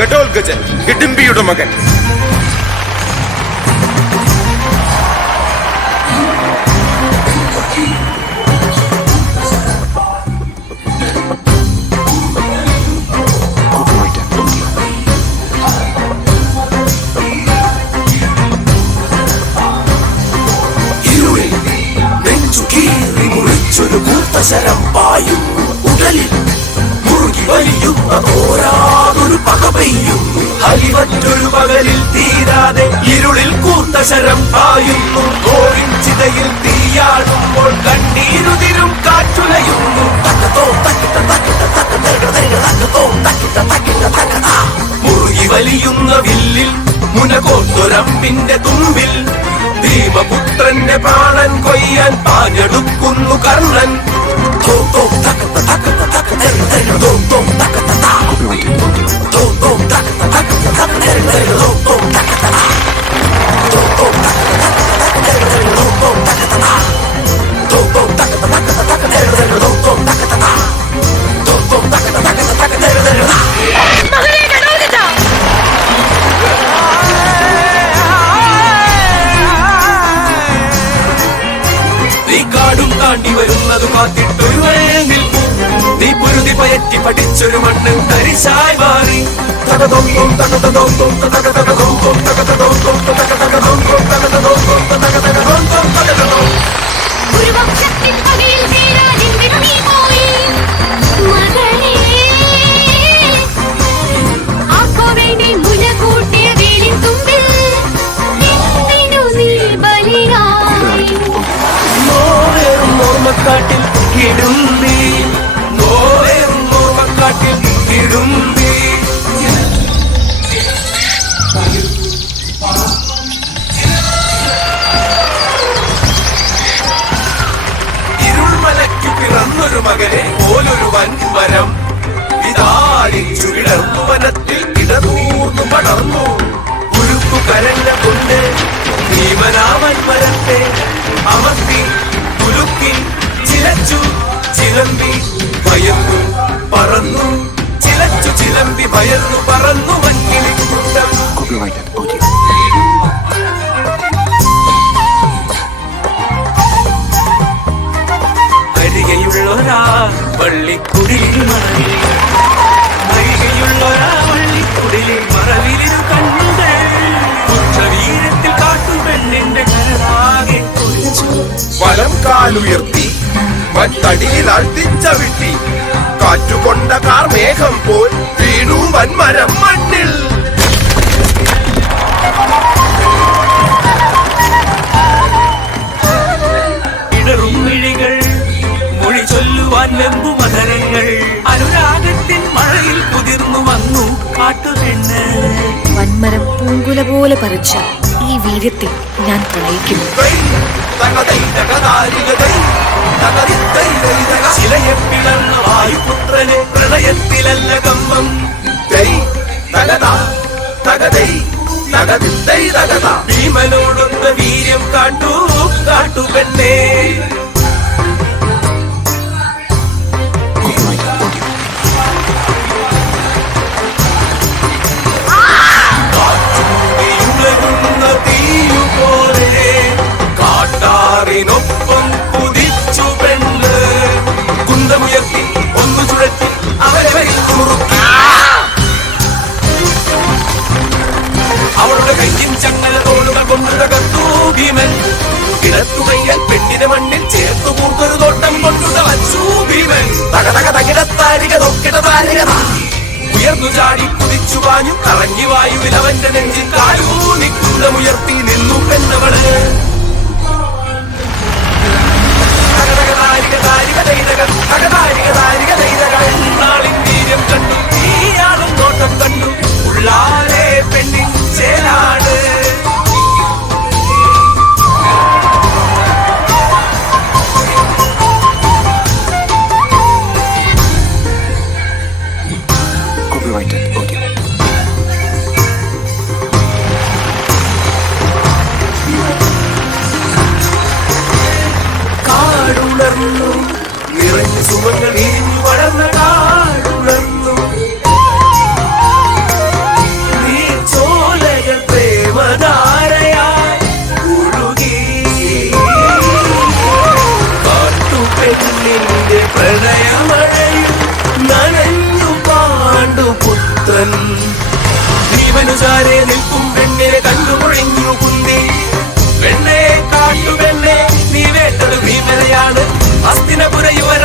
ഘടോൽഗജൻ ഹിഡിംബിയുടെ മകൻ. ശരം പായും ഉടലിൽ മുറുകി വലിയുന്ന തോരാതൊരു പക പെയ്യും. ഹരിവറ്റൊരു പകലിൽ തീരാതെ ഇരുളിൽ കൂത്ത ശരം പായുന്നു. കോരിഞ്ചിതയിൽ തീയാടുമ്പോൾ കണ്ണീരുതിരും കാറ്റുലയുന്നു. മുറുകി വലിയുന്ന വില്ലിൽ മുനകോത്തൊരമ്പിന്റെ തുമ്പിൽ ഭീമപുത്രന്റെ പ്രാണൻ കൊയ്യാൻ പാഞ്ഞെടുക്കുന്നു കർണൻ. താണ്ടി വരുന്നതു കാത്തിട്ടൊരു നിൽപ്പു. നീ പൊരുതി പയറ്റി പഠിച്ചൊരു മണ്ണ് തരിശായി മാറി. കാട്ടിൽ കിടുമ്പി നോർമക്കാട്ടിൽ കിടുമ്പി. ഇരുൾമലയ്ക്കു പിറന്നൊരു മകനെ പോലൊരു വൻമരം വിതാരിച്ചു വിടർന്നു വനത്തിൽ ഇടതൂർന്നു പടർന്നു. ഉരുക്കു കരഞ്ഞ കൊണ്ട് ഭീമനാമൻ മരത്തെ അമർത്തി കുലുക്കി ചിലച്ചു ചിലമ്പി ഭയന്നു പറന്നു. ചിലച്ചു ചിലമ്പി ഭയന്നു പറന്നു മഞ്ഞിലിക്കൂട്ടം. അരികെയുള്ളൊരാ വള്ളിക്കുടിലിൽ മറവിൽ, അരികെയുള്ളൊരാ വള്ളിക്കുടിലിൽ മറവിലിരു കണ്ണുകൾ. കുറ്റവീരത്തിൽ കാട്ടും പെണ്ണിന്റെ കരളാകെ കുളിച്ചു. വലം കാലുയർത്തി വൻതടിയിൽ അഴ്ത്തിച്ചവിട്ടി കാറ്റുകൊണ്ട കാർമേഘം പോൽ വീണു വൻമരം മണ്ണിൽ. ഇടറും മിഴികൾ മൊഴി ചൊല്ലുവാൻ വെമ്പുമധരങ്ങൾ. അനുരാഗത്തിൻ മഴയിൽ കുതിർന്നു വന്നു കാട്ടുപെണ്ണ്. വൻമരം പൂങ്കുല പോലെ പറിച്ച ഈ വീര്യത്തെ ഞാൻ പ്രണയിക്കുന്നു. ചിലയെപ്പിളർന്ന വായുപുത്രനെ പ്രണയത്തിലല്ല കമ്പം. ഭീമനോടൊത്ത വീര്യം കാട്ടു കാട്ടുപെണ്ണേ. കാട്ടാറിനൊപ്പം കുതിച്ചു പെണ്ണ്. കുന്തമുയർത്തി ഒന്നു ചുഴറ്റി അവരെ മുറുക്കി. അവളുടെ കയ്യും ചങ്ങല തോളുകൾ കൊണ്ടു തകർത്തു ഭീമൻ. കിടത്തുകയ്യാൽ പെണ്ണിനെ മണ്ണിൽ ചേർത്തു കൂർത്തൊരു തോട്ടം കൊണ്ടു തളച്ചു ഭീമൻ. തകതക തകിടത്താരിക തൊക്കിടതാരിക ഉയർന്നു ചാടി കുതിച്ചു പാഞ്ഞു കറങ്ങി വായുവിൽ അവന്റെ നെഞ്ചിൽ കാലൂന്നി കുന്തമുയർത്തി നിന്നു പെണ്ണവള്. നാളിൻ വീര്യം കണ്ടു തീയാളും നോട്ടം കണ്ടു ഉള്ളാലെ പെണ്ണിൻ ചേലാണ്. കാടുണർന്നു നിറഞ്ഞു സുമങ്ങൾ ഇരിഞ്ഞു വളർന്ന കാടുണർന്നു. നിന്റെ പ്രണയമഴയിൽ നനഞ്ഞു പാണ്ഡുപുത്രൻ. ഭീമനുചാരെ നിൽക്കും പെണ്ണിനെ കണ്ടുമുഴങ്ങു കുന്തി. പെണ്ണെ കാട്ടുപെണ്ണെ നീ വേട്ടത് ഭീമനെയാണ്. ഹസ്തിനപുര യുവ